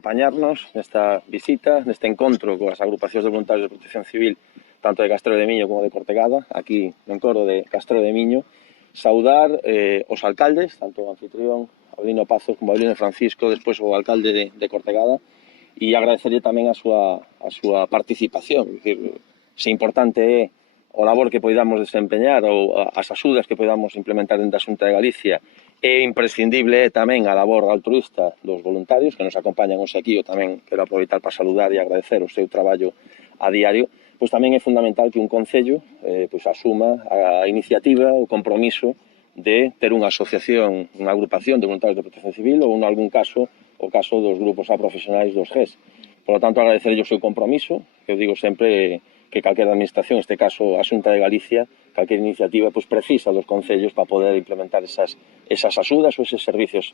acompañarnos nesta visita, neste encontro coas agrupacións de voluntarios de protección civil tanto de Castrelo de Miño como de Cortegada, aquí no encoro de Castrelo de Miño, saudar os alcaldes, tanto o anfitrión Avelino Pazos como Avelino Francisco, despois o alcalde de Cortegada, e agradecerlle tamén a súa participación. Dicir, se importante é o labor que poidamos desempeñar ou as axudas que poidamos implementar dentro da Xunta de Galicia, é imprescindible tamén a labor altruista dos voluntarios que nos acompañan hoxe aquí. Eu tamén quero aproveitar para saludar e agradecer o seu traballo a diario. Pois tamén é fundamental que un concello pois asuma a iniciativa, o compromiso de ter unha asociación, unha agrupación de voluntarios de protección civil ou, en algún caso, o caso dos grupos profesionais dos GES. Por lo tanto, agradecerlle o seu compromiso, que eu digo sempre que calquera administración, neste caso a Xunta de Galicia, calquera iniciativa, pois precisa dos concellos para poder implementar esas axudas ou eses servicios.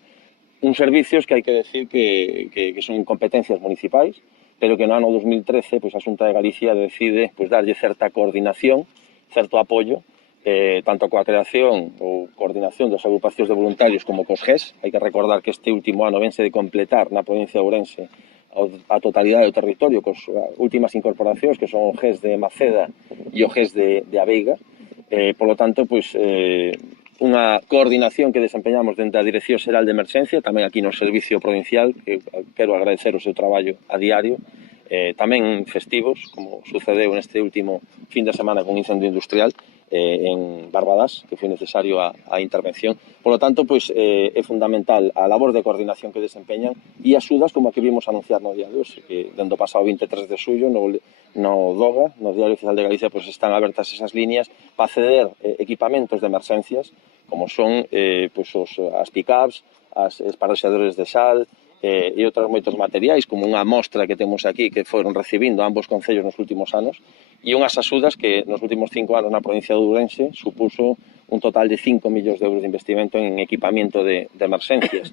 Uns servicios que hai que decir que son competencias municipais, pero que no ano 2013 pois a Xunta de Galicia decide pois darlle certa coordinación, certo apoio, tanto coa creación ou coordinación das agrupacións de voluntarios como cos GES. Hai que recordar que este último ano vense de completar na provincia de Ourense a totalidade do territorio cos últimas incorporacións que son o GES de Maceda e o GES de Aveiga. Por lo tanto, pois unha coordinación que desempeñamos dentro da Dirección Xeral de Emerxencia, tamén aquí no Servicio Provincial, que quero agradecer o seu traballo a diario, tamén festivos, como sucedeu neste último fin de semana con incendio industrial en Barbadás, que foi necesario a intervención. Por lo tanto, pois é fundamental a labor de coordinación que desempeñan e axudas como a que vimos anunciar no día de hoxe, que dentro do pasado 23 de xullo no DOGA, no Diario Oficial de Galicia, pois están abertas esas líneas para ceder equipamentos de emerxencias, como son pois as pick-ups, as esparexadores de sal, e outros moitos materiais, como unha mostra que temos aquí que foron recibindo ambos concellos nos últimos anos, e unhas axudas que nos últimos 5 anos na provincia de Ourense supuso un total de 5 millóns de euros de investimento en equipamento de emerxencias.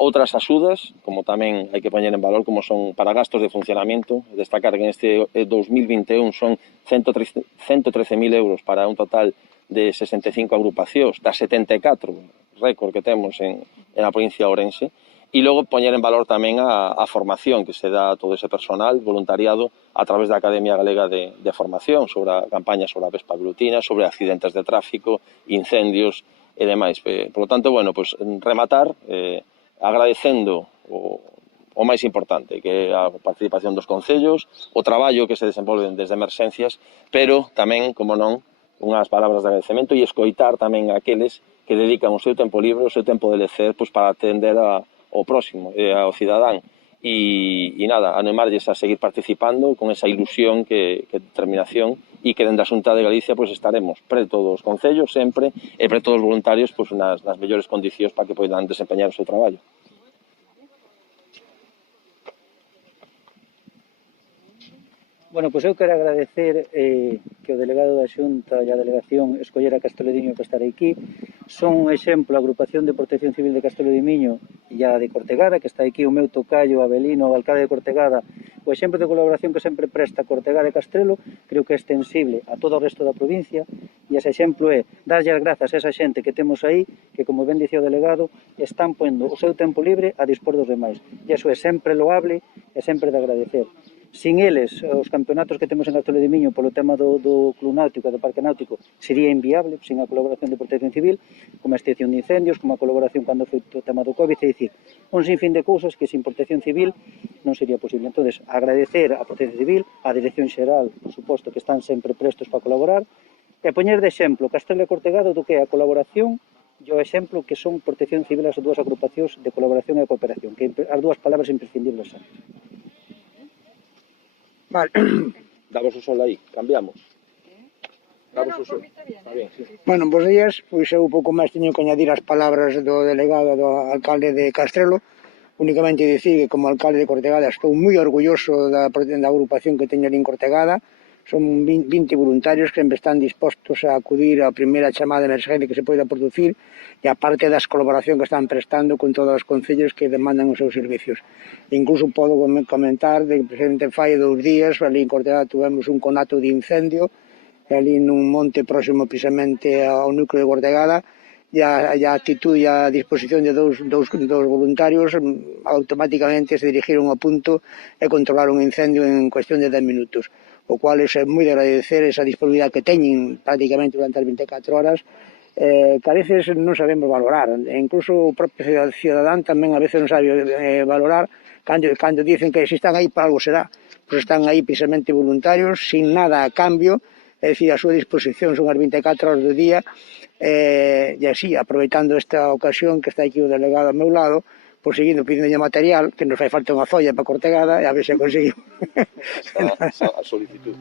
Outras axudas, como tamén hai que poñer en valor, como son para gastos de funcionamento, destacar que neste 2021 son 113.000 euros para un total de 65 agrupacións, das 74 récord que temos en a provincia de Ourense. E logo poñer en valor tamén a formación que se dá a todo ese personal voluntariado a través da Academia Galega de Formación sobre a campaña sobre a vespa glutina, sobre accidentes de tráfico, incendios e demais. Por lo tanto, bueno, pues rematar agradecendo o máis importante, que é a participación dos concellos, o traballo que se desenvolven desde emerxencias, pero tamén, como non, unhas palabras de agradecemento e escoitar tamén aqueles que dedican o seu tempo libre, o seu tempo de lecer, pues, para atender ao próximo, ao cidadán. E nada, animarlles a seguir participando con esa ilusión, que determinación, e que dentro da Xunta de Galicia pues, estaremos preto dos concellos sempre e preto dos voluntarios pues, nas mellores condicións para que poidan desempeñar o seu traballo. Bueno, pois eu quero agradecer que o delegado da Xunta e a delegación escollera Castrelo de Miño para estar aquí. Son un exemplo a agrupación de protección civil de Castrelo de Miño e a de Cortegada, que está aquí o meu tocayo, Avelino, o alcalde de Cortegada. O exemplo de colaboración que sempre presta Cortegada e Castrelo creo que é extensible a todo o resto da provincia, e ese exemplo é darlle as grazas a esa xente que temos aí, que, como ben dicía o delegado, están pondo o seu tempo libre a dispor dos demais. E iso é sempre loable e sempre de agradecer. Sin eles, os campeonatos que temos en Castrelo de Miño polo tema do Club Náutico e do Parque Náutico sería inviable sin a colaboración de Protección Civil, como a extinción de incendios, como a colaboración cando foi o tema do COVID, é dicir, un sinfín de cousas que sin Protección Civil non sería posible. Entón, agradecer a Protección Civil, a Dirección Xeral, por suposto, que están sempre prestos para colaborar, e poñer de exemplo Castrelo e Cortegado do que é a colaboración e o exemplo que son Protección Civil as dúas agrupacións de colaboración e cooperación, que as dúas palabras imprescindibles sempre. Vale. Damos o sol aí, cambiamos. Damos o sol. Bueno, bons días, pois eu pouco máis teño que añadir as palabras do delegado do alcalde de Castrelo. Únicamente dicir que como alcalde de Cortegada estou moi orgulloso da agrupación que teño ali en Cortegada. Son 20 voluntarios que sempre están dispostos a acudir á primeira chamada de emerxencia que se poida producir, e a parte das colaboración que están prestando con todos os concellos que demandan os seus servicios. Incluso podo comentar de que precisamente fai 2 días ali en Cortegada tuvemos un conato de incendio ali nun monte próximo precisamente ao núcleo de Cortegada, e a actitud e a disposición de dous voluntarios, automáticamente se dirigiron ao punto e controlaron o incendio en cuestión de 10 minutos, o cual é moi de agradecer esa disponibilidade que teñen prácticamente durante as 24 horas, que a veces non sabemos valorar, e incluso o propio cidadán tamén a veces non sabe valorar cando dicen que se están aí para algo será, pois están aí precisamente voluntarios, sin nada a cambio, é dicir, a súa disposición son as 24 horas do día, e así, aproveitando esta ocasión que está aquí o delegado ao meu lado, pois seguindo pedindo material, que nos fai falta unha folla para Cortegada, e a ver se conseguimos. A solicitud.